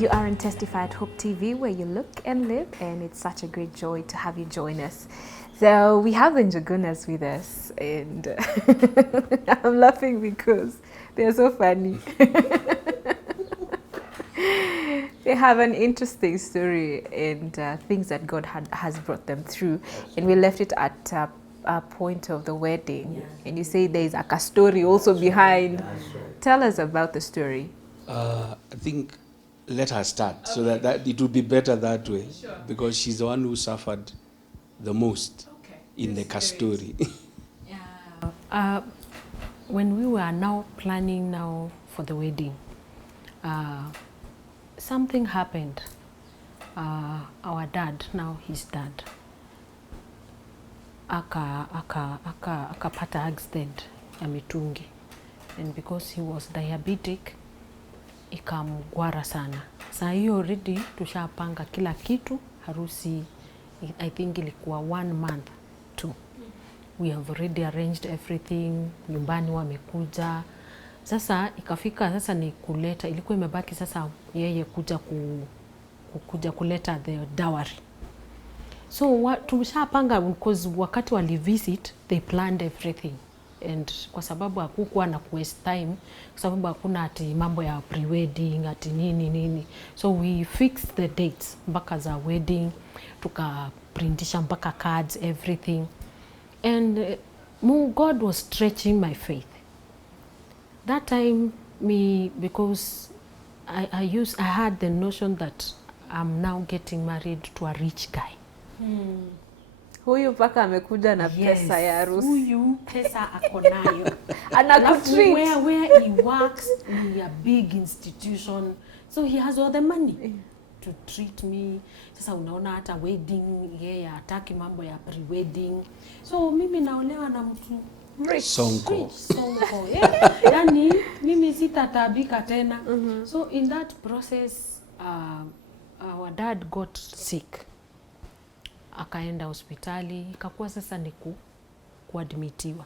You are on Testify at Hope TV, where you look and live, and it's such a great joy to have you join us. So we have the Njugunas with us, and I'm laughing because they're so funny. They have an interesting story and things that God has brought them through, and we left it at a point of the wedding. Yeah. And you say there's like a story also behind. Right. Tell us about the story. I think let her start, so that it would be better that way. Sure. Because she's the one who suffered the most in the story. Yeah. When we were now planning for the wedding, something happened. Our dad, now his dad, akapata accident ya mitungi, and because he was diabetic ikamgwara sana. Saa hiyo already tushapanga kila kitu, harusi I think ilikuwa 1 month too. We have already arranged everything, nyumbani wamekuja. Sasa ikafika sasa ni kuleta, ilikuwa imebaki sasa yeye kuja kuleta the dowry. So tumeshapanga because wakati wali visit they planned everything, and kwa sababu hakukuwa na waste time, kwa sababu hakuna ati mambo ya pre-wedding ati nini, so we fixed the dates mpaka za wedding, tukaprintisha mpaka cards, everything. And God was stretching my faith that time. Because I had the notion that I'm now getting married to a rich guy. Huyu paka amekuja na pesa ya harusi. Huyu pesa ako nayo. Anakutreat. Where he works in a big institution, so he has all the money to treat me. Sasa unaona hata wedding yeye hataki mambo ya pre-wedding, so mimi naolewa na mtu rich sonko. Yeah. Yani mimi sitatabika tena. So in that process our dad got sick, akaenda hospitali, ikakuwa sasa ni kuadmitiwa.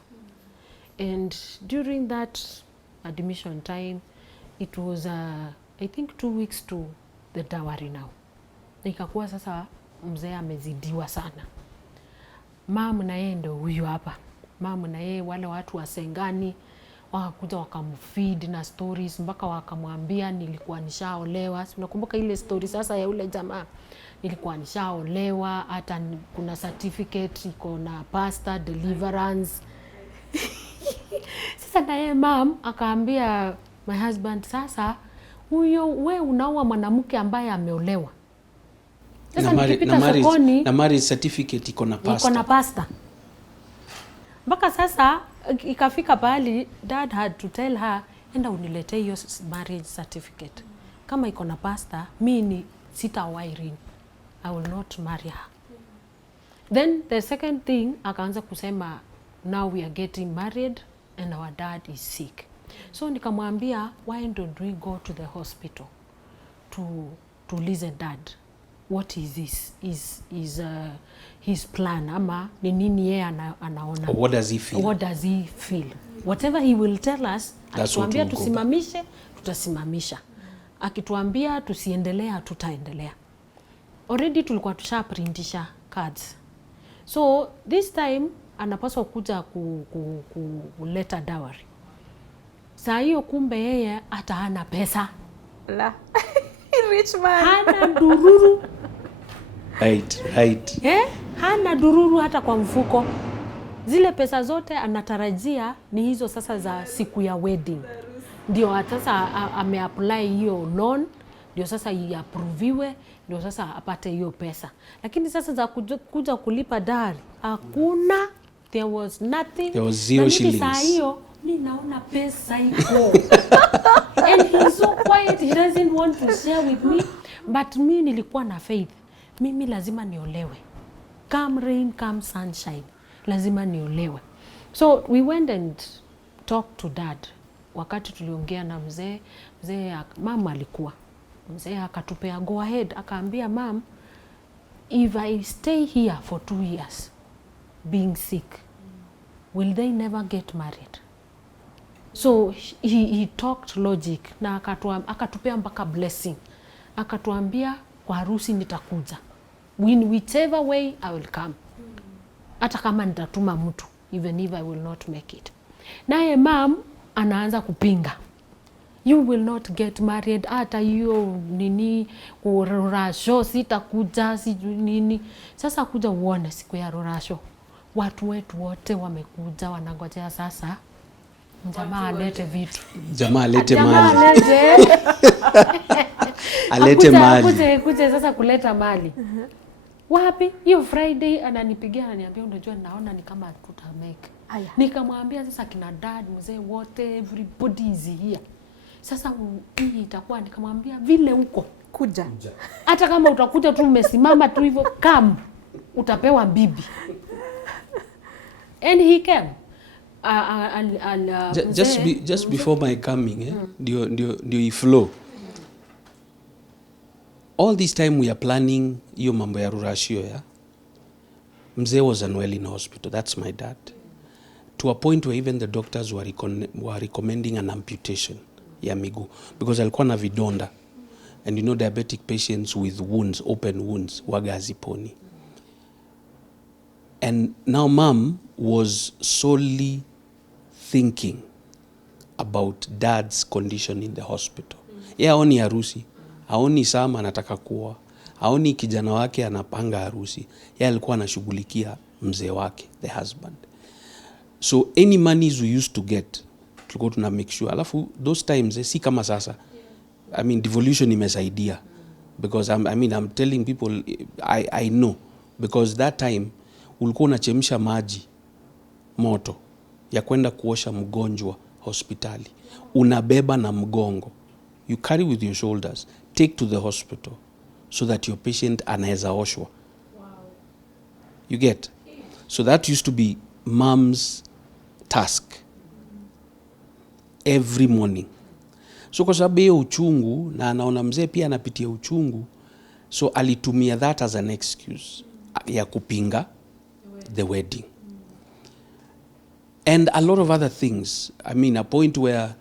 And during that admission time, it was I think 2 weeks to the dowry now. Ikakuwa sasa mzee amezidiwa sana. Mama na yeye ndo huyu hapa. Mama na yeye wale watu wa Sengani wakakuja wakamfeed na stories mpaka wakamwambia nilikuwa nishaolewa. Unakumbuka ile story sasa ya ule jamaa? Nilikuwa nishaolewa, hata kuna certificate iko na pastor deliverance. Sasa na yeye mom akaambia my husband, sasa huyo we unaoa mwanamke ambaye ameolewa. Sasa nikipita sokoni na marriage certificate iko na pastor. Mpaka sasa ikafika pahali dad had to tell her, enda uniletee hiyo marriage certificate. Kama iko na pastor, mimi sitawahi, I will not marry her. Then the second thing akaanza kusema, now we are getting married and our dad is sick. So nikamwambia, why don't we go to the hospital to listen dad? What is this? Is his plan? Ama ni nini yeye anaona? What does he feel? What does he feel? Whatever he will tell us, akituambia tusimamishe, tutasimamisha. Akituambia tusiendelea, tutaendelea. Already tulikuwa tushaprintisha cards. So this time anapaswa kuja kuleta dowry. Saa hiyo kumbe yeye hata hana pesa. La. Rich man. Hana dururu. Right. Hana dururu hata kwa mfuko. Zile pesa zote anatarajia ni hizo sasa za siku ya wedding. Ndio sasa ameapply hiyo loan, ndio sasa iapproviwe, ndio sasa apate hiyo pesa. Lakini sasa za kuja kulipa dowry hakuna. There was nothing. There was 0 shillings. Saa hiyo ninaona pesa iko. And he's so quiet, he doesn't want to share with me. But mimi nilikuwa na faith. Mimi lazima niolewe. Come rain, come sunshine. Lazima niolewe. So we went and talked to dad. Wakati tuliongea na mzee mama alikuwa. Mzee akatupea go ahead. Akaambia mom, if I stay here for 2 years being sick, will they never get married? So he talked logic na akatupea mpaka blessing. akatuambia kwa harusi nitakuja. In whichever way I will come. Hata kama nitatuma mtu, even if I will not make it. Naye mam anaanza kupinga. You will not get married, hata hiyo nini rurasho sitakuja nini. Sasa kuja uone siku ya rurasho. Watu wetu wote wamekuja wanangojea sasa. Jamaa alete vitu. Jamaa alete mali. Alete mali. Kuja sasa kuleta mali. Wapi? Hiyo Friday ananipigia ananiambia unajua naona ni kama tutamake. Nikamwambia sasa kina dad mzee wote everybody is here. Sasa hii itakuwa nikamwambia vile huko kuja. Hata kama utakuja tu umesimama tu hivyo come utapewa bibi. And he came. Just before my coming, ndio he flow. All this time we are planning hiyo mambo ya rurashio ya. Mzee was unwell in hospital. That's my dad. To a point where even the doctors were recommending an amputation ya miguu because alikuwa na vidonda. And you know diabetic patients with wounds, open wounds, waga haziponi. And now mom was solely thinking about dad's condition in the hospital. Yeye haoni harusi, haoni Sam anataka kuoa, haoni kijana wake anapanga harusi. Yeye alikuwa anashughulikia mzee wake, the husband. So any monies we used to get, tulikuwa tuna make sure. Alafu those times si kama sasa. I mean devolution imesaidia because I'm telling people I know because that time ulikuwa unachemsha maji moto ya kwenda kuosha mgonjwa hospitali, unabeba na mgongo, you carry with your shoulders, take to the hospital so that your patient anaweza oshwa. Wow. You get? So that used to be mom's task every morning. So kwa sababu hiyo uchungu na anaona mzee pia anapitia uchungu, so alitumia that as an excuse ya kupinga the wedding. And a lot of other things. I mean, a point where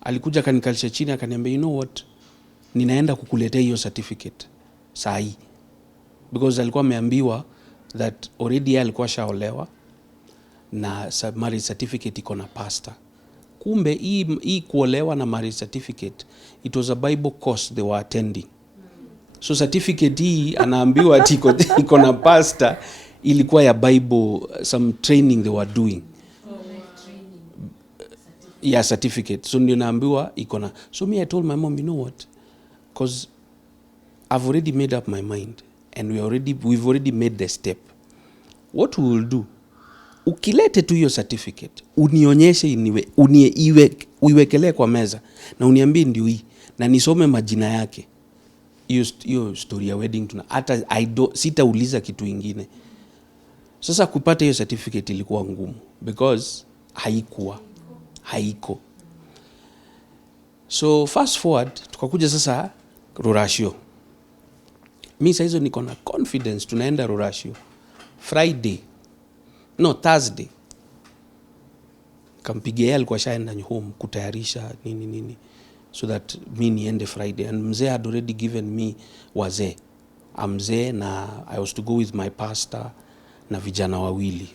alikuja kanikalisha chini akaniambia, you know what, ninaenda kukuletea hiyo certificate sahi. Because alikuwa ameambiwa that already alikuwa shaolewa na marriage certificate iko na pastor. Kumbe hii kuolewa na marriage certificate, it was a Bible course they were attending. So certificate hii anaambiwa ati iko na pastor, ilikuwa ya Bible, some training they were doing. Yeah, certificate. So ndio naambiwa iko na. So me I told my mom, you know what? Because I've already made up my mind and we've already made the step. What we will do, ukilete tu hiyo certificate, unionyeshe uiwekelee kwa meza na uniambie ndio hii na nisome majina yake. Hiyo story ya wedding tuna hata sitauliza kitu ingine. Sasa kupata hiyo certificate ilikuwa ngumu because haiko. So fast forward tukakuja sasa rurashio. Mimi sasa hizo niko na confidence tunaenda rurashio. Thursday. Kampigia yeye alikuwa shaenda home kutayarisha nini so that mimi niende Friday, and mzee had already given me wazee. Mzee na I was to go with my pastor na vijana wawili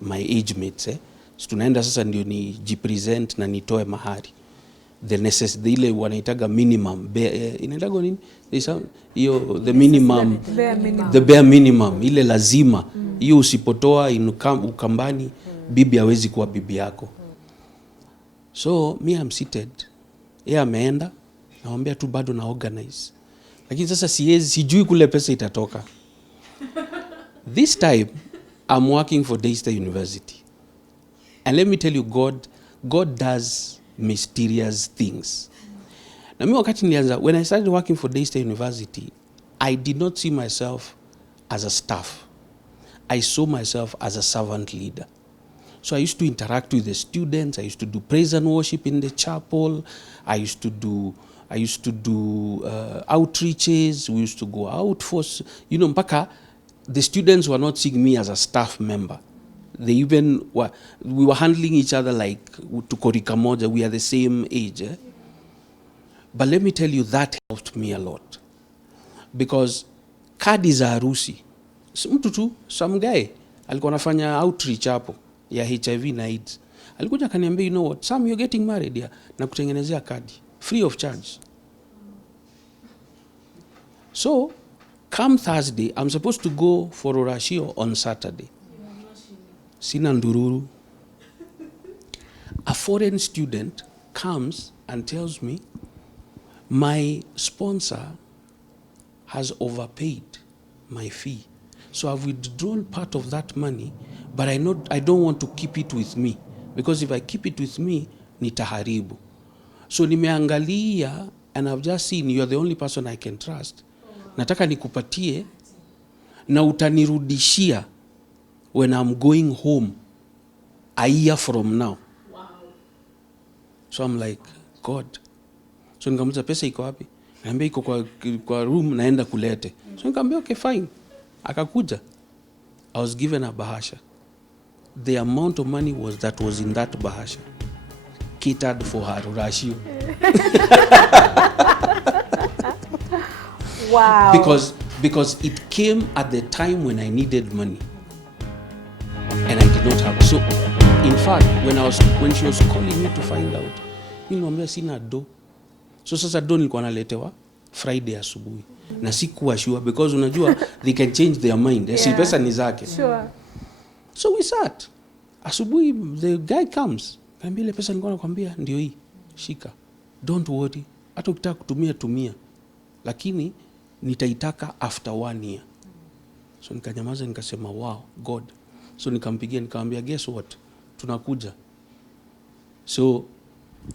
my age mates So tunaenda sasa ndio ni jipresent na nitoe mahari. The ile wanaitaga minimum inaitaga nini? Hiyo the minimum, the bare minimum ile lazima. Hiyo usipotoa ukambani bibi hawezi kuwa bibi yako. So me I'm seated. Yeye ameenda, naomba tu bado na organize. Lakini sasa sijui kule pesa itatoka. This time I'm working for Daystar University. And let me tell you, God does mysterious things. Na mimi wakati nilianza, when I started working for Daystar University, I did not see myself as a staff. I saw myself as a servant leader. So I used to interact with the students. I used to do praise and worship in the chapel. I used to do outreaches. We used to go out for, mpaka the students were not seeing me as a staff member. We were handling each other like tuko rika moja, we are the same age. But let me tell you, that helped me a lot. because kadi za harusi mtu tu some guy alikuwa anafanya outreach hapo ya HIV na AIDS, alikuja akaniambia, you know what, Sam, you're getting married here, na kutengenezea kadi free of charge. So come Thursday, I'm supposed to go for Orashio on Saturday. Sina ndururu. A foreign student comes and tells me, my sponsor has overpaid my fee. So I've withdrawn part of that money, but I don't want to keep it with me, because if I keep it with me, nitaharibu. So nimeangalia, and I've just seen you are the only person I can trust. Nataka nikupatie na utanirudishia when I'm going home a year from now. Wow. So I'm like, God. So nikamuuliza pesa iko wapi? Niambia iko kwa room, naenda kulete. So nikamwambia okay fine. Akakuja. I was given a bahasha. The amount of money that was in that bahasha catered for her ratio. Wow. Because it came at the time when I needed money and I did not have. So in fact, when she was calling me to find out, nilimwambia sina do. So sasa do nilikuwa naletewa Friday asubuhi. Na sikuwa sure because unajua they can change their mind. Yeah. Si pesa ni zake. Sure. So we sat. Asubuhi the guy comes. Kaambia ile pesa nilikuwa nakwambia ndio hii. Shika. Don't worry. Hata ukitaka tumia. Lakini nitaitaka after 1 year. So nikanyamaza nikasema wow, God. So nikampigia nikamwambia guess what? Tunakuja. So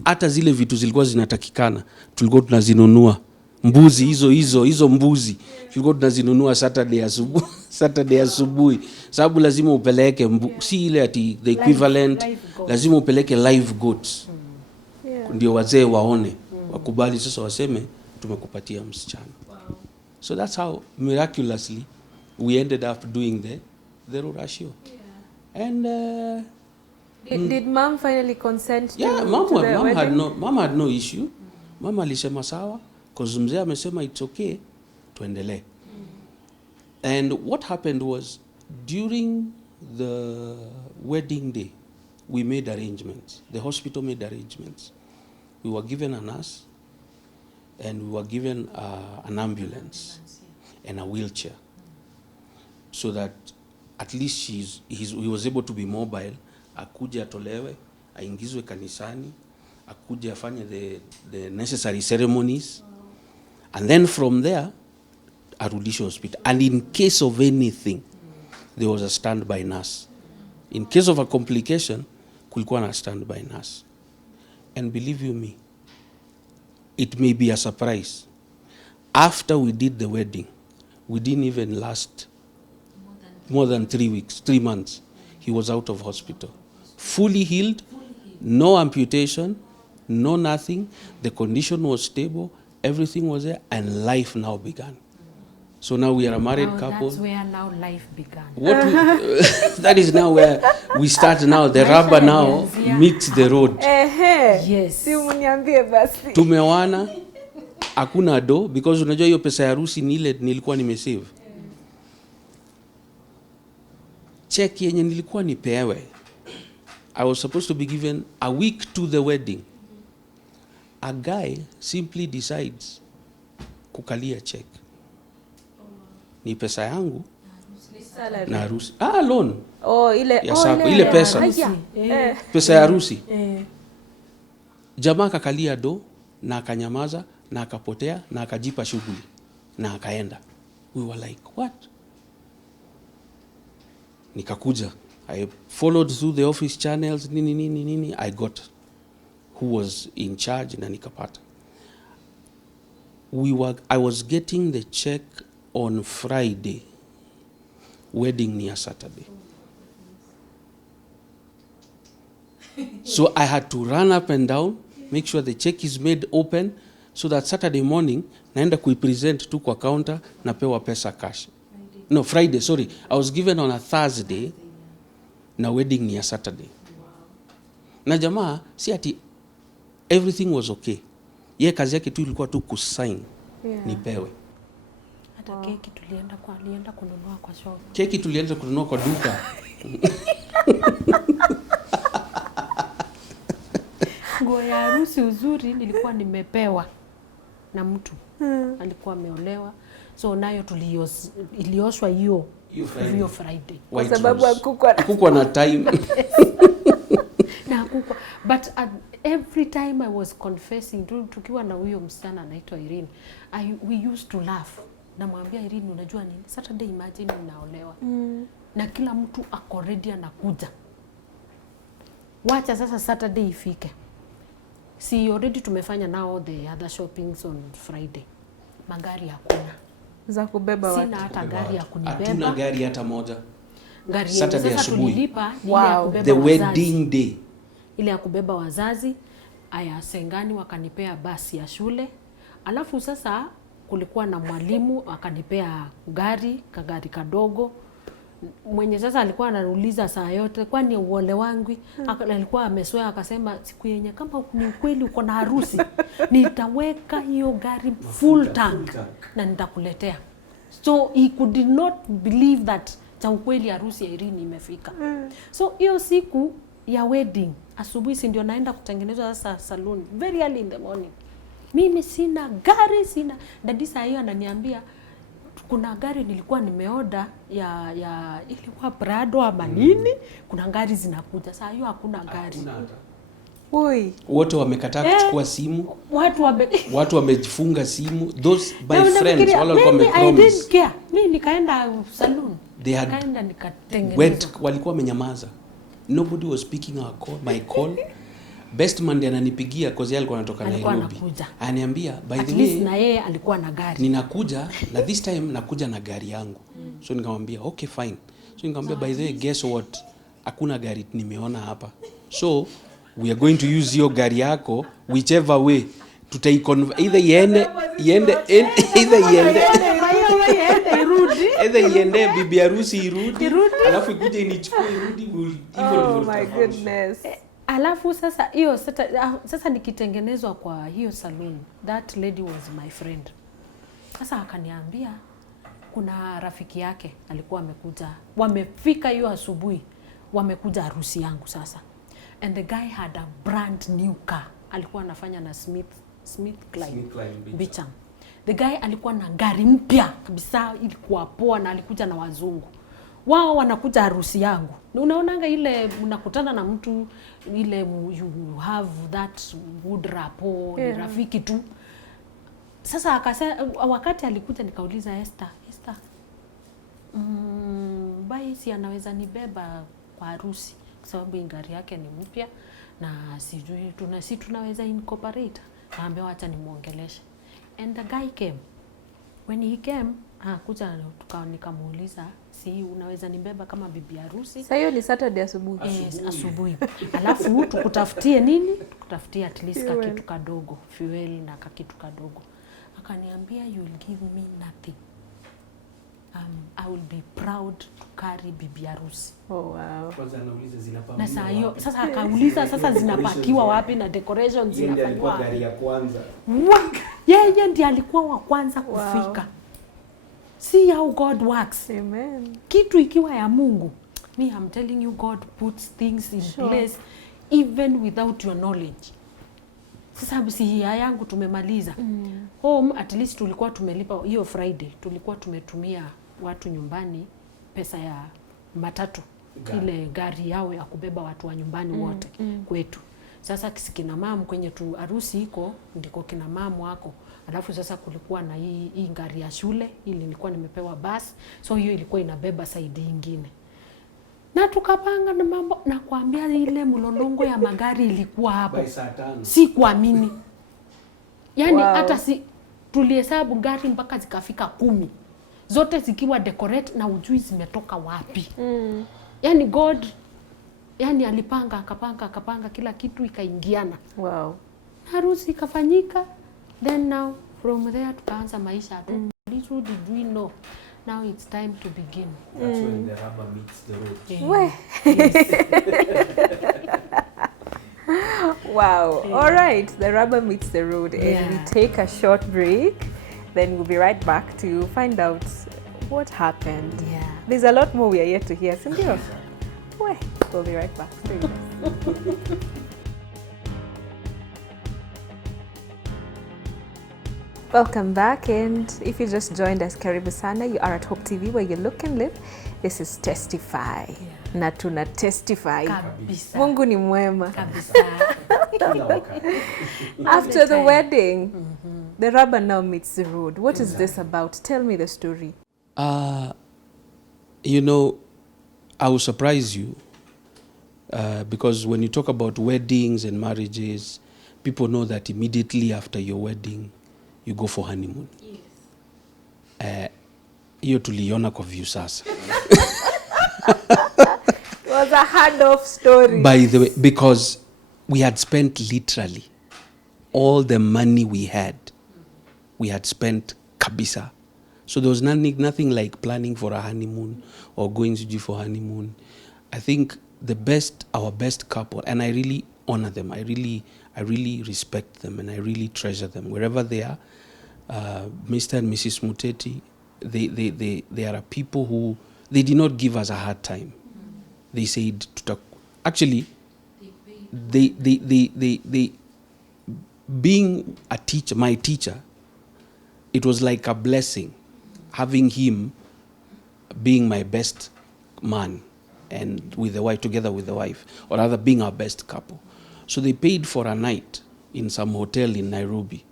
hata zile vitu zilikuwa zinatakikana tulikuwa tunazinunua. Mbuzi hizo mbuzi tulikuwa tunazinunua Saturday asubuhi. Sababu lazima upeleke si ile ati the equivalent, lazima upeleke live goats. Ndio wazee waone, wakubali sasa waseme tumekupatia msichana. So that's how miraculously we ended up doing the ratio. Yeah. And did mom finally consent to, yeah, to the wedding? Mom had no issue. Mama alisema sawa, because mzee amesema it's okay, tuendelee. And what happened was during the wedding day, we made arrangements. The hospital made arrangements. We were given a nurse and we were given an ambulance and a wheelchair, so that at least he was able to be mobile. Akuje atolewe, aingizwe kanisani, akuje afanye the necessary ceremonies, and then from there arudishwe hospital. And in case of anything, there was a standby nurse. In case of a complication, kulikuwa na standby nurse. And believe you me, it may be a surprise. After we did the wedding, we didn't even last more than 3 months. He was out of hospital. Fully healed, no amputation, no nothing. The condition was stable, everything was there, and life now began. So now we are a married couple. That's where now life began. That is now where we start now. The rubber now meets the road. Yes. Si uniambie basi. Tumewana, hakuna do, because unajua hiyo pesa ya harusi ni ile nilikuwa nimesave. Check yenye nilikuwa nipewe, I was supposed to be given a week to the wedding. A guy simply decides kukalia check. Ni pesa yangu na harusi. Loan. Ile pesa. Pesa ya harusi. Jamaa kakalia do na akanyamaza na akapotea na akajipa shughuli na akaenda. We were like, what? Nikakuja. I followed through the office channels, nini. I got who was in charge na nikapata. I was getting the check on Friday. Wedding near Saturday. So I had to run up and down, make sure the check is made open, so that Saturday morning naenda kuipresent tu kwa counter, napewa pesa cash. No, Friday, sorry. I was given on a Thursday, na wedding ni ya Saturday. Na jamaa, si ati everything was okay. Ye kazi yake tu ilikuwa tu kusign, nipewe. Hata keki alienda kununua kwa shop. Keki tulianza kununua kwa duka. Nguo ya harusi uzuri nilikuwa nimepewa na mtu. Alikuwa ameolewa. So nayo ilioshwa hiyo Friday. Kwa sababu hakukuwa na time. Na hakukuwa. But every time I was confessing, tukiwa na huyo msichana anaitwa Irene, we used to laugh. Namwambia Irene, unajua nini? Saturday imagine ninaolewa. Na kila mtu ako ready anakuja. Wacha sasa Saturday ifike. Si already tumefanya now the other shoppings on Friday. Magari hakuna. Za kubeba watu. Sina hata gari ya kunibeba. Hatuna gari hata moja. Gari Saturday sasa asubuhi. tulilipa ile Wow. ya kubeba The wazazi. wedding day. Ile ya kubeba wazazi. Aya Sengani wakanipea basi ya shule. Alafu sasa kulikuwa na mwalimu akanipea kagari kadogo. Mwenye sasa alikuwa anauliza saa yote kwani uole wangu, alikuwa amesoea akasema siku yenye kama ni kweli uko na harusi nitaweka hiyo gari full tank na nitakuletea. So he could not believe that cha ukweli harusi ya Irene imefika. So hiyo siku ya wedding asubuhi si ndio naenda kutengenezwa sasa salon very early in the morning. Mimi sina gari, sina. Dadi saa hiyo ananiambia kuna gari nilikuwa nimeoda ya ilikuwa Prado ama nini, kuna gari zinakuja. Saa hiyo hakuna gari. Oi. Wote wamekataa kuchukua simu. Watu wamejifunga simu. Those by friends wale walikuwa I didn't care. Mimi nikaenda salon. Nikaenda nikatengeneza. Walikuwa wamenyamaza. Nobody was picking my call. Best man ndiye ananipigia cause yeye alikuwa anatoka Nairobi. Ananiambia by the way na yeye alikuwa na gari. Ninakuja na this time nakuja na gari yangu. So nikamwambia okay fine. So nikamwambia by the way guess what? Hakuna gari nimeona hapa. So we are going to use your gari yako whichever way. Either iende bibi harusi irudi alafu ikuje inichukue irudi hivyo. Oh my goodness. Alafu sasa sasa nikitengenezwa kwa hiyo salon, that lady was my friend. Sasa akaniambia kuna rafiki yake alikuwa amekuja, wamefika hiyo asubuhi, wamekuja harusi yangu sasa. And the guy had a brand new car. Alikuwa anafanya na Smith Klein Bicham. The guy alikuwa na gari mpya kabisa, ilikuwa poa na alikuja na wazungu. Wao wanakuja harusi yangu. Unaonanga ile unakutana na mtu ile you have that good rapport, ni rafiki tu. Sasa akasema wakati alikuja nikauliza Esther, basi anaweza nibeba kwa harusi kwa sababu gari yake ni mpya na sijui tunaweza incorporate. Naambia acha nimuongeleshe. And the guy came. When he came, kuja nikamuuliza, si unaweza nibeba kama bibi harusi? Sasa hiyo ni Saturday asubuhi. Yes, asubuhi. Alafu tukutafutie nini? Tukutafutie at least kitu kadogo, fuel na kitu kadogo. Akaniambia you will give me nothing. I will be proud to carry bibi harusi. Oh wow. Kwanza anauliza zinapamiwa. Na saa hiyo sasa akauliza sasa zinapakiwa wapi na decorations zinafanywa. Alikuwa gari ya kwanza. Yeye ndiye alikuwa wa kwanza kufika. Wow. See how God works. Amen. Kitu ikiwa ya Mungu. Me, I'm telling you, God puts things in place even without your knowledge. Sasa si yangu tumemaliza. Home at least tulikuwa tumelipa hiyo Friday. Tulikuwa tumetumia watu nyumbani pesa ya matatu. Ile gari yao ya kubeba watu wa nyumbani wote kwetu. Sasa kina mama kwenye tu harusi iko ndiko kina mama wako. Alafu sasa kulikuwa na hii gari ya shule, ili nilikuwa nimepewa bus. So hiyo ilikuwa inabeba side nyingine. Na tukapanga na mambo na kuambia ile mlolongo ya magari ilikuwa hapo. Si kuamini. Yaani hata si tulihesabu gari mpaka zikafika 10. Zote zikiwa decorate na ujui zimetoka wapi. Yaani God alipanga akapanga kila kitu ikaingiana. Wow. Harusi ikafanyika. Then now from there tukaanza maisha. Little did we know. Now it's time to begin. That's when the rubber meets the road. Wow. All right. The rubber meets the road. And we take a short break. Then we'll be right back to find out what happened. Yeah. There's a lot more we are yet to hear. Sindio? We'll be right back. Stay with us. Welcome back, and if you just joined us, karibu sana. You are at Hope TV, where you look and live. This is Testify. Na tuna testify. Kabisa. Mungu ni mwema. Kabisa. After the wedding, the rubber now meets the road. What is this about? Tell me the story. You know, I will surprise you because when you talk about weddings and marriages, people know that immediately after your wedding, you go for honeymoon. Yes. Hiyo tuliona kwa view sasa. It was a hand-off story. By the way, because we had spent literally all the money we had spent kabisa. So there was nothing like planning for a honeymoon or going to for honeymoon. I think our best couple, and I really honor them. I really respect them, and I really treasure them wherever they are. Mr. and Mrs. Muteti, they are people who they did not give us a hard time. They said actually they being a teacher, my teacher, it was like a blessing having him being my best man and with the wife, together with the wife, or rather being our best couple. So they paid for a night in some hotel in Nairobi,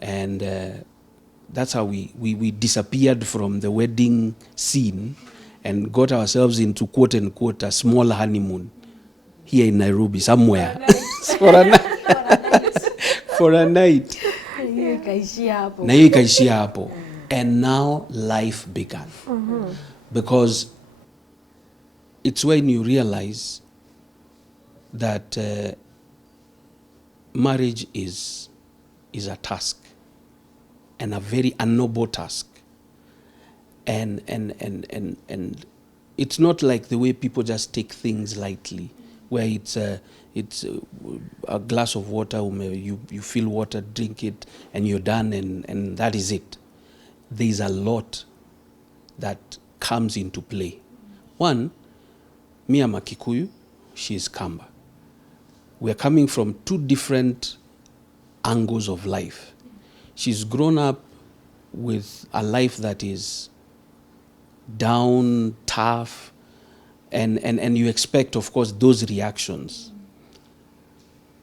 and that's how we disappeared from the wedding scene and got ourselves into quote unquote a small honeymoon here in Nairobi somewhere. For a night. For a night. Na hiyo ikaishia hapo. And now life began. Because it's when you realize that marriage is a task, and a very noble task. And it's not like the way people just take things lightly, where it's a glass of water, you fill water, drink it, and you're done, and that is it. There's a lot that comes into play. One, me am a Kikuyu, she's Kamba. We're coming from two different angles of life. She's grown up with a life that is down, tough, and you expect, of course, those reactions.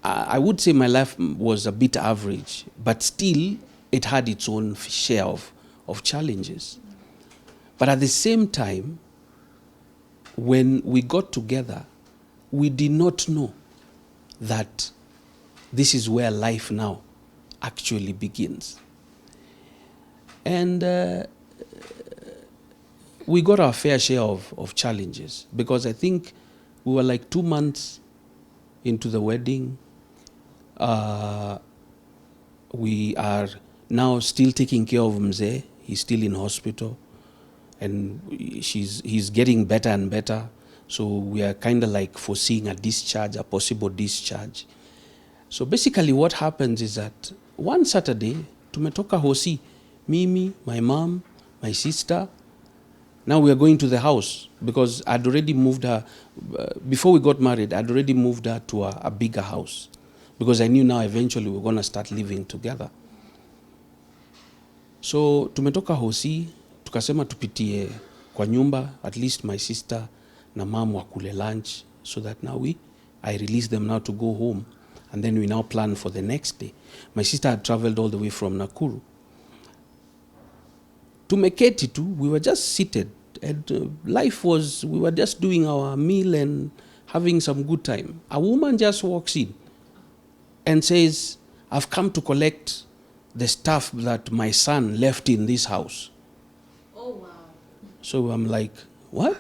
I would say my life was a bit average, but still it had its own share of challenges. But at the same time, when we got together, we did not know that this is where life now actually begins. And we got our fair share of challenges, because I think we were like 2 months into the wedding. We are now still taking care of Mzee. He's still in hospital, and he's getting better and better. So we are kind of like foreseeing a possible discharge. So basically what happens is that one Saturday, tumetoka Hosi, Mimi, my mom, my sister. Now we are going to the house, because I'd already moved her, before we got married, I'd already moved her to a bigger house, because I knew now eventually we're going to start living together. So tumetoka Hosi, tukasema tupitie kwa nyumba, at least my sister na mom wakule lunch, so that now I release them now to go home, and then we now plan for the next day. My sister had traveled all the way from Nakuru. Tumeketi tu, we were just seated, and we were just doing our meal and having some good time. A woman just walks in and says, "I've come to collect the stuff that my son left in this house." Oh, wow. So I'm like, what?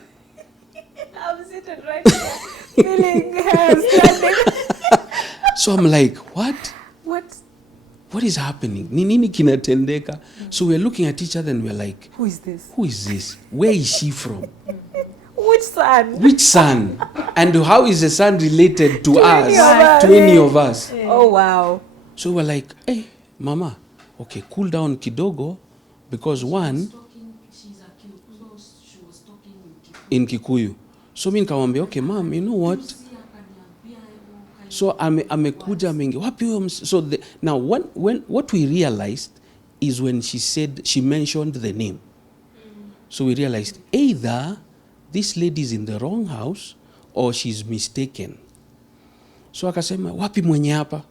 I'm sitting right here, feeling her standing. So I'm like, what? What is happening? Ni nini kinatendeka? So we're looking at each other and we're like, Who is this? Who is this? Where is she from? Which son? Which son? And how is the son related to us? Any of us. To any of us? Oh, wow. So we're like, hey, Mama, okay, cool down kidogo, because one, in Kikuyu. So mi nikamwambia, okay mom, you know what? So amekuja mingi. Wapi huyo? So now what we realized is when she mentioned the name. So we realized either this lady is in the wrong house or she's mistaken. So akasema, wapi mwenye hapa?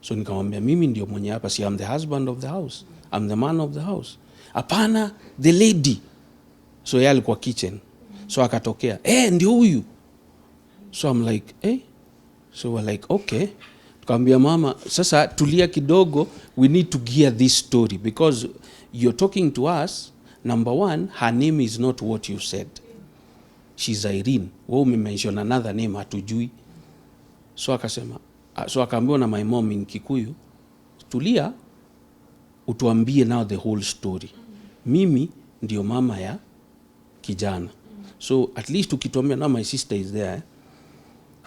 So nikamwambia, mimi ndio mwenye hapa, si I'm the husband of the house. I'm the man of the house. Hapana, the lady. So yeye alikuwa kitchen. So akatokea, ndio huyu. So I'm like, So we're like, okay. Tukamwambia mama, sasa tulia kidogo, we need to gear this story because you're talking to us. Number one, her name is not what you said. She's Irene. Wewe umemention another name hatujui. So akasema, so akaambiwa na my mom in Kikuyu, tulia, utuambie now the whole story. Mimi ndio mama ya kijana. So at least ukituambia, now my sister is there.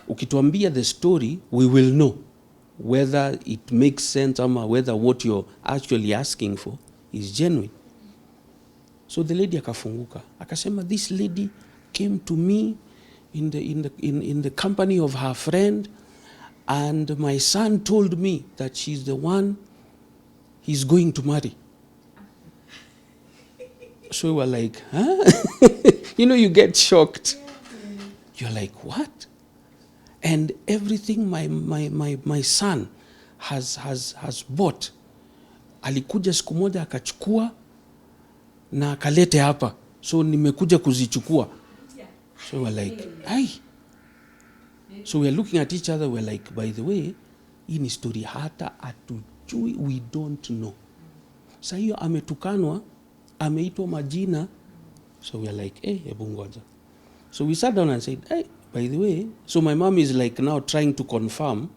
Ukituambia the story, we will know whether it makes sense ama whether what you're actually asking for is genuine. So the lady akafunguka. Akasema, this lady came to me in the company of her friend, and my son told me that she's the one he's going to marry. So we were like, huh? You get shocked. You're like, what? And everything my son has bought, alikuja siku moja akachukua na akalete hapa. So nimekuja kuzichukua. So we're like, ai. So we're looking at each other, we're like, by the way, hii ni story hata atujui, we don't know. Sasa hiyo ametukanwa, ameitwa majina. So we're like, hebu ngoja. So we sat down and said, by the way, so my mom is like now trying to confirm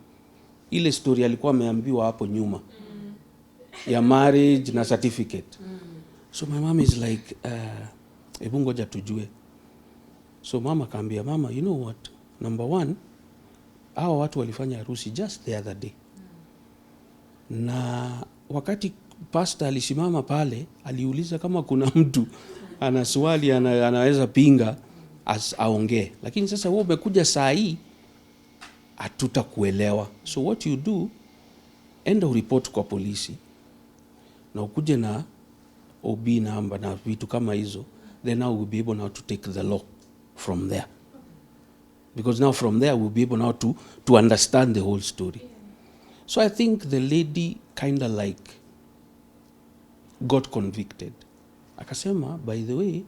ile story alikuwa ameambiwa hapo nyuma ya marriage na certificate. So my mom is like, hebu ngoja tujue. So mama akaambia, mama, you know what? Number one, hao watu walifanya harusi just the other day. Na wakati pastor alisimama pale, aliuliza kama kuna mtu ana swali anaweza pinga aongee. Lakini sasa wewe umekuja saa hii, hatutakuelewa. So what you do, enda uripoti kwa polisi na ukuje na OB number na vitu kama hizo, then now we'll be able now to take the law from there. Because now from there we'll be able now to understand the whole story. So I think the lady kind of like got convicted. Akasema, by the way,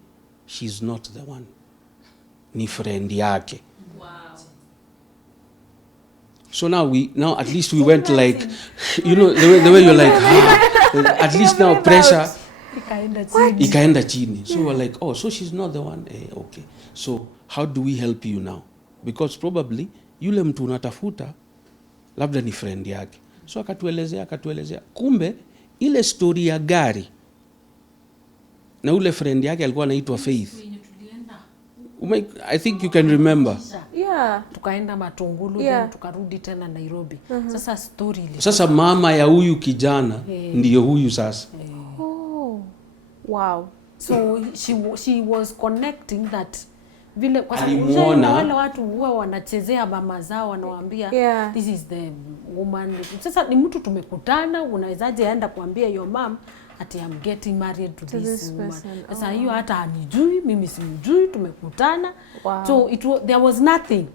she's not the one. Ni friend yake. Wow. So now at least we went like, the way you're like, at least now pressure ikaenda chini. So we're like, so she's not the one. Okay. So how do we help you now? Because probably yule mtu unatafuta labda ni friend yake. So akatuelezea. Kumbe ile story ya gari na ule friend yake alikuwa anaitwa Faith. I think you can remember. Yeah. Tukaenda Matungulu, then tukarudi tena Nairobi. Sasa story ile. Sasa mama ya huyu kijana ndiyo huyu sasa. Oh. Wow. So she was connecting that vile kwa sababu wale watu huwa wanachezea mama zao wanawaambia this is the woman. Sasa ni mtu tumekutana, unawezaje aenda kuambia your mom ati I'm getting married to this woman. Sasa hiyo hata hanijui, mimi simjui, tumekutana. Wow. So there was nothing.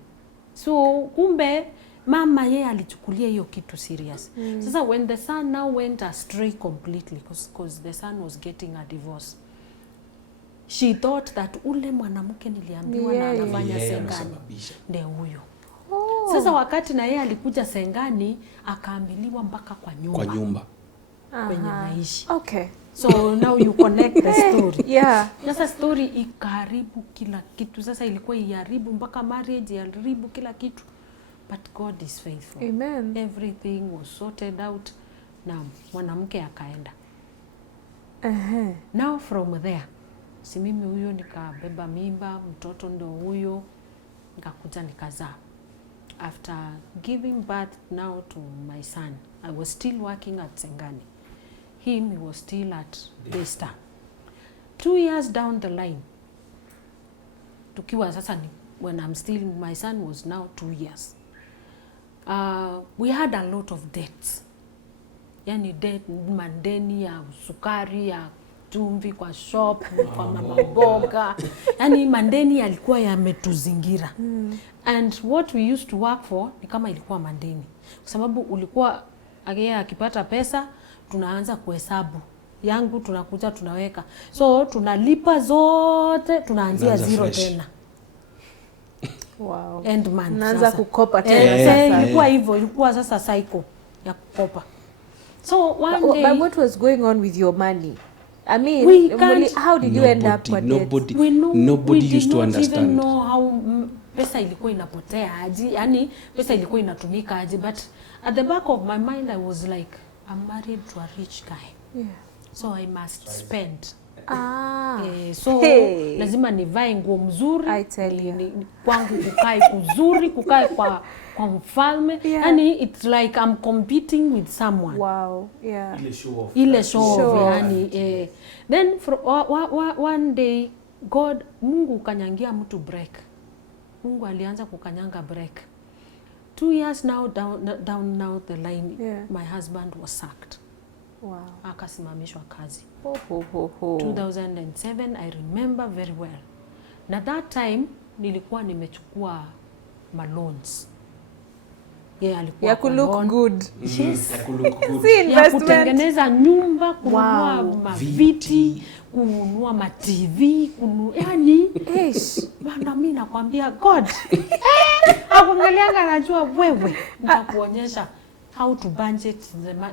So kumbe mama yeye alichukulia hiyo kitu serious. Sasa when the son now went astray completely because the son was getting a divorce, she thought that ule mwanamke niliambiwa na anafanya Sengani ndio huyo. Sasa wakati na yeye alikuja Sengani akaambiliwa mpaka kwa nyumba. Kwenye naishi. Okay. So now you connect the story. Yeah. Sasa story ikaharibu kila kitu. Sasa ilikuwa iharibu mpaka marriage, iharibu kila kitu. But God is faithful. Amen. Everything was sorted out. Na mwanamke akaenda. Now from there, si mimi huyo nikabeba mimba, mtoto ndo huyo, nikakuja nikazaa. After giving birth now to my son, I was still working at Sengani. him, he was still at Daystar. 2 years down the line, tukiwa sasa ni, when I'm still, my son was now 2 years. We had a lot of debts. Yani debt, mandeni ya sukari, ya chumvi kwa shop, kwa mama boga. Yani mandeni yalikuwa yametuzingira. And what we used to work for ni kama ilikuwa mandeni. Kwa sababu ulikuwa akipata pesa, tunaanza kuhesabu. Yangu tunakuja tunaweka. So tunalipa zote, tunaanzia zero fresh. tena. Wow. End month. Naanza kukopa tena. Ilikuwa hivyo, ilikuwa sasa cycle ya kukopa. So one day, but what was going on with your money? I mean, We can't- how did you end up with Nobody, we did used to not understand. even know how pesa ilikuwa inapotea aje, yani pesa ilikuwa inatumika aje, but at the back of my mind I was like, I'm married to a rich guy. Yeah. So I must spend. So Hey. lazima nivae nguo mzuri, I tell you. kwangu kukae kuzuri, kukae kwa mfalme. Yeah. Yani it's like I'm competing with someone. Wow. Yeah. Ile show Sure. yani then for, one day Mungu kanyangia mtu break. Mungu alianza kukanyanga break. 2 years now down now the line, Yeah. my husband was sacked. Wow. Akasimamishwa kazi. 2007 I remember very well. Na that time nilikuwa nimechukua loans. Yeah, alikuwa Ya kwa look loan. good. Yes. Si Ya investment. kutengeneza nyumba, kununua Wow. maviti, kununua ma-TV, yani bana, mimi nakwambia God. Akuangalianga anajua wewe, nitakuonyesha how to budget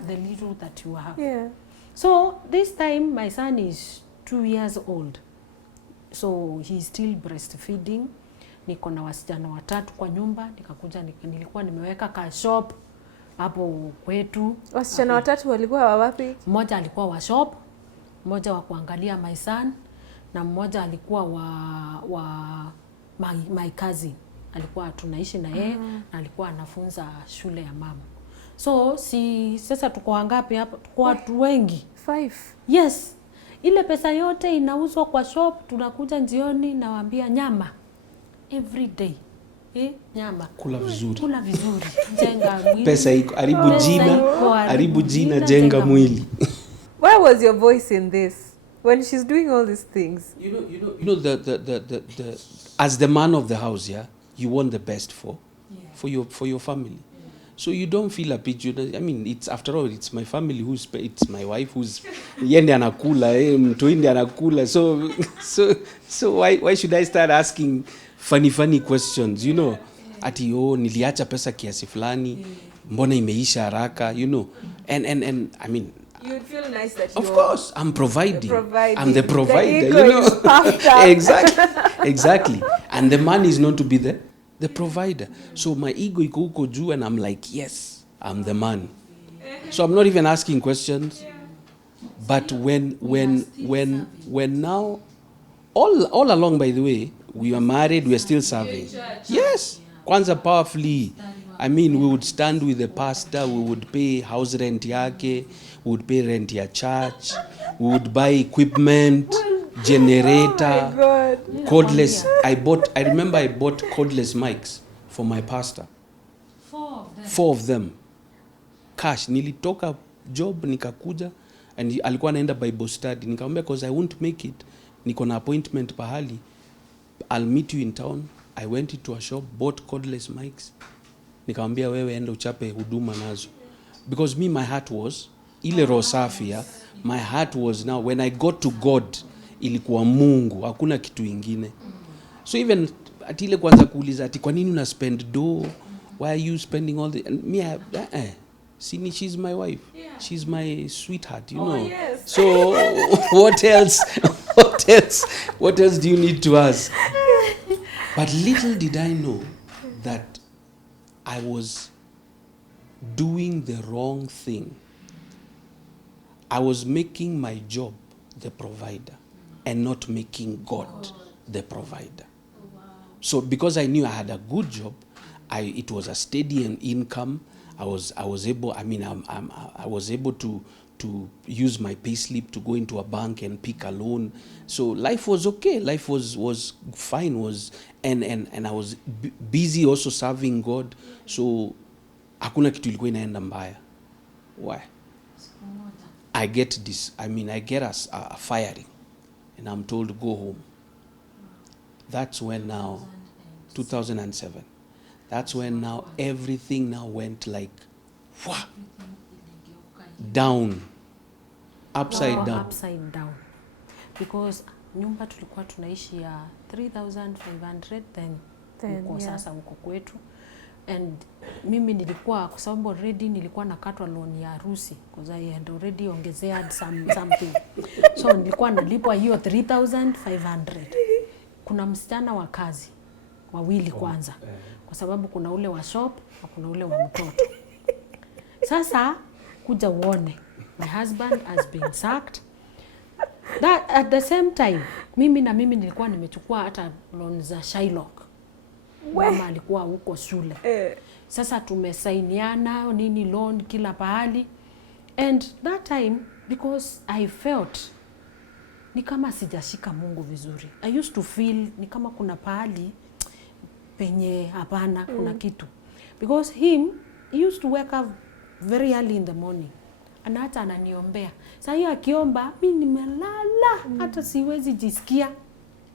the little that you have. Yeah. So this time my son is 2 years old. So he's still breastfeeding. Niko na wasichana 3 kwa nyumba, nikakuja nilikuwa nimeweka ka shop hapo kwetu. Wasichana 3 walikuwa wapi? Mmoja alikuwa wa shop, mmoja wa kuangalia my son, na mmoja alikuwa my cousin. Alikuwa tunaishi na yeye na alikuwa anafunza shule ya mama. So sasa tuko wangapi hapa? Tuko watu wengi. 5. Yes. Ile pesa yote inauzwa kwa shop, tunakuja jioni nawaambia nyama every day. Nyama. Kula vizuri. Kula vizuri. Jenga mwili. Pesa iko haribu jina, jenga mwili. Where was your voice in this when she's doing all these things? You know the as the man of the house, yeah, you want the best for your family. So you don't feel a bit, I mean, it's after all, it's my family it's my wife who's yende anakula, mtoinde anakula. So why should I start asking funny questions, you know? Ati niliacha pesa kiasi fulani, mbona imeisha haraka, you know? And I mean, You'd feel nice that of course, I'm providing. I'm the provider, The you know. ego is puffed up. Exactly. And the man is known to be the provider. So my ego iko huko juu, and I'm like, yes, I'm the man. So I'm not even asking questions. But when now, all along, by the way, we were married, we are still serving. Yes, kwanza powerfully. I mean, we would stand with the pastor, we would pay house rent yake, we would pay rent ya church, we would buy equipment, generator, Oh my God. cordless. I remember I bought cordless mics for my pastor. 4 of them. Cash. Nilitoka job nikakuja, and alikuwa anaenda Bible study. Nikamwambia, because I won't make it, niko na appointment pahali, I'll meet you in town. I went into a shop, bought cordless mics. Nikamwambia, wewe enda uchape huduma nazo. Because me, my heart was ile roho safi, ya my heart was, now when I got to God, ilikuwa Mungu, hakuna kitu ingine. So even atile kwanza kuuliza ati kwa nini una spend dough, why are you spending all the, and me Sini, she's my wife, she's my sweetheart, you know. Yes. So what else do you need to ask? But little did I know that I was doing the wrong thing. I was making my job the provider and not making God the provider. So because I knew I had a good job, it was a steady income. I was able. I mean, I was able to to use my pay slip to go into a bank and pick a loan. So life was okay. Life was fine. And I was busy also serving God. So hakuna kitu ilikuwa inaenda mbaya. Why? I get this. I mean, I get a firing, and I'm told to go home. That's when now, 2007. That's when now everything now went like, wah, down, upside down. Upside down. Because nyumba tulikuwa tunaishi ya 3,500 then uko sasa uko kwetu. And mimi nilikuwa kwa sababu already nilikuwa nakatwa loan ya harusi because I had already ongezea something. So nilikuwa nalipwa hiyo 3,500. Kuna msichana wa kazi wawili kwanza kwa sababu kuna ule wa shop na kuna ule wa mtoto. Sasa kuja uone my husband has been sacked. That at the same time mimi nilikuwa nimechukua hata loan za Shylock. Mama alikuwa huko shule. Sasa tumesainiana nini loan kila pahali. And that time because I felt ni kama sijashika Mungu vizuri. I used to feel ni kama kuna pahali penye hapana kuna kitu. Because he used to wake up very early in the morning. Ana hata ananiombea. Sasa hiyo akiomba mimi nimelala hata siwezi jisikia.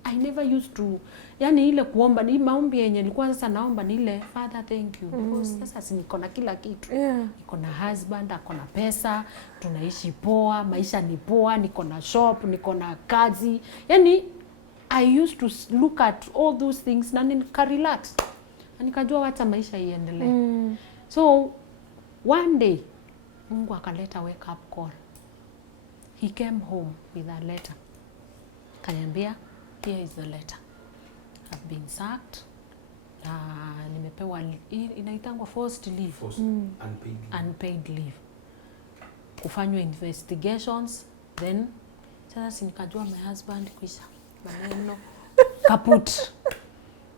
I never used to, yani ile kuomba ni maombi yenye nilikuwa sasa naomba ni ile Father thank you because sasa niko na kila kitu. Niko na husband, niko na pesa, tunaishi poa, maisha ni poa, niko na shop, niko na kazi. Yani I used to look at all those things na nika relax. Na nikajua wacha maisha iendelee. So one day Mungu akaleta wake up call. He came home with a letter. Kaniambia here is the letter. I've been sacked. Nimepewa inaitangwa forced leave. Unpaid leave. Kufanywa investigations. Then sasa nikajua my husband kwisha. Maneno kaput.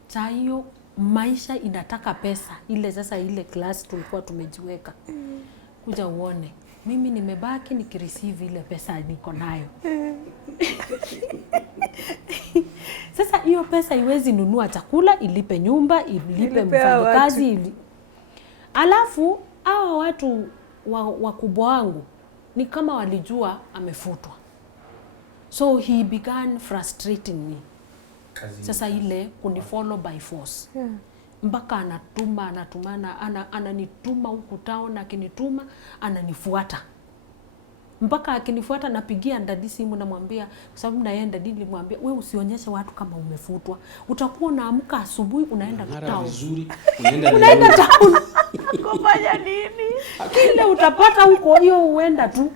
Saa hiyo maisha inataka pesa. Ile sasa ile class tulikuwa tumejiweka. Kuja uone. Mimi nimebaki nikireceive ile pesa niko nayo. Sasa hiyo pesa iwezi nunua chakula, ilipe nyumba, ilipe mfanyakazi. Alafu hao watu wakubwa wangu ni kama walijua amefutwa. So he began frustrating me. Sasa ile kunifollow by force. Mpaka ananituma huku town, akinituma ananifuata. Mpaka akinifuata napigia ndadi simu namwambia kwa sababu naenda dini nimwambia wewe usionyeshe watu kama umefutwa. Utakuwa unaamka asubuhi unaenda town. Unaenda town. Kufanya nini? Kile utapata huko hiyo uenda tu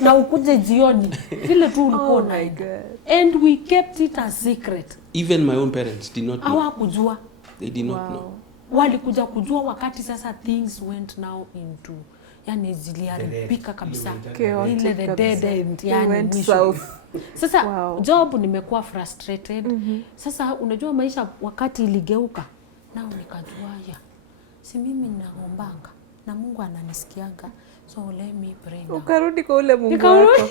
na ukuje jioni. Vile tu ulikuwa unaenda. And we kept it a secret. Even my own parents did not know. Hawakujua. They did not know. Walikuja kujua wakati sasa things went now into yani ziliharibika kabisa. Ile the dead end yani sasa job nimekuwa frustrated. Sasa unajua maisha wakati iligeuka nao nikajua ya si mimi ninaombanga na Mungu ananisikianga so let me pray now. Ukarudi kwa ule Mungu wako.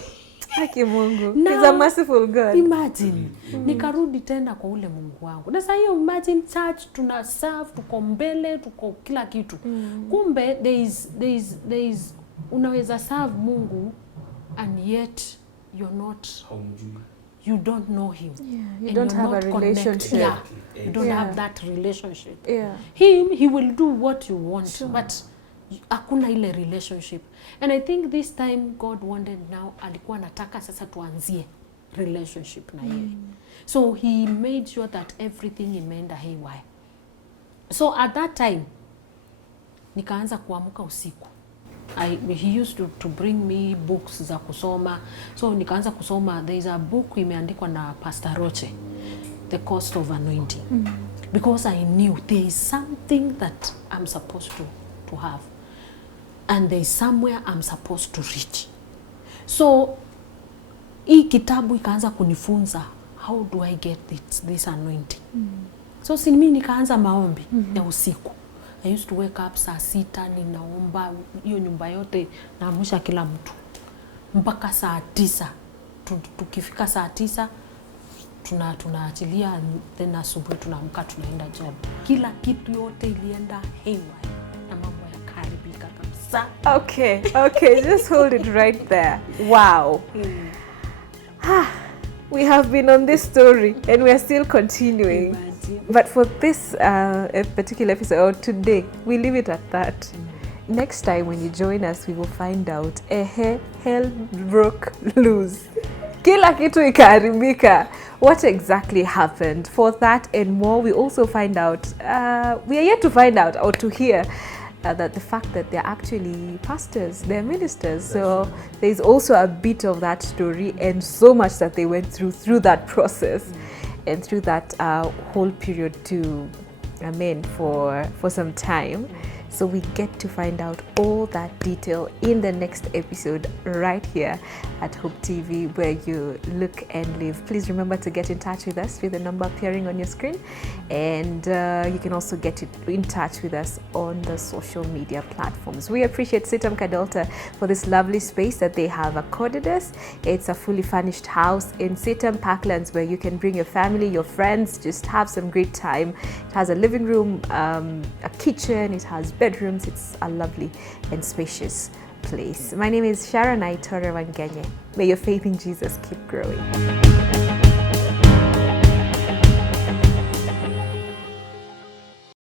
Haki Mungu. He's a merciful God. Imagine. Nikarudi tena kwa ule Mungu wangu. Na sasa hiyo imagine church tuna serve, tuko mbele, tuko kila kitu. Kumbe there is unaweza serve Mungu and yet you're not you don't know him. You don't have a relationship. You don't have that relationship. He will do what you want, but hakuna ile relationship. And I think this time God wanted now alikuwa nataka sasa tuanzie relationship na yeye. So he made sure that everything imeenda haywire. So at that time nikaanza kuamka usiku. He used to bring me books za kusoma. So nikaanza kusoma. There is a book imeandikwa na Pastor Roche, The Cost of Anointing. Because I knew there is something that I'm supposed to have. And there is somewhere I'm supposed to reach. So hii kitabu ikaanza kunifunza how do I get this anointing. So si mimi nikaanza maombi ya usiku. I used to wake up saa 6 ninaomba hiyo nyumba yote naamsha kila mtu. mpaka saa 9. Tukifika saa 9 tunaachilia, then asubuhi tunaamka tunaenda job. Kila kitu yote ilienda haywire na mambo yakaharibika kabisa. Okay, just hold it right there. Wow. We have been on this story and we are still continuing. Imagine. But for this particular episode today, we leave it at that. Next time when you join us, we will find out hell broke loose. Kila kitu ikaharibika. What exactly happened? For that and more, we also find out, we are yet to find out or to hear that the fact that they're actually pastors, they're ministers. So there's also a bit of that story and so much that they went through that process and through that whole period to, for some time. So we get to find out all that detail in the next episode right here at Hope TV, where you look and live. Please remember to get in touch with us with the number appearing on your screen. And you can also get in touch with us on the social media platforms. We appreciate Sitam Kadolta for this lovely space that they have accorded us. It's a fully furnished house in Sitam Parklands where you can bring your family, your friends, just have some great time. It has a living room, a kitchen, it has bedrooms. It's a lovely and spacious place. My name is Sharon Aitora Wangenye. May your faith in Jesus keep growing.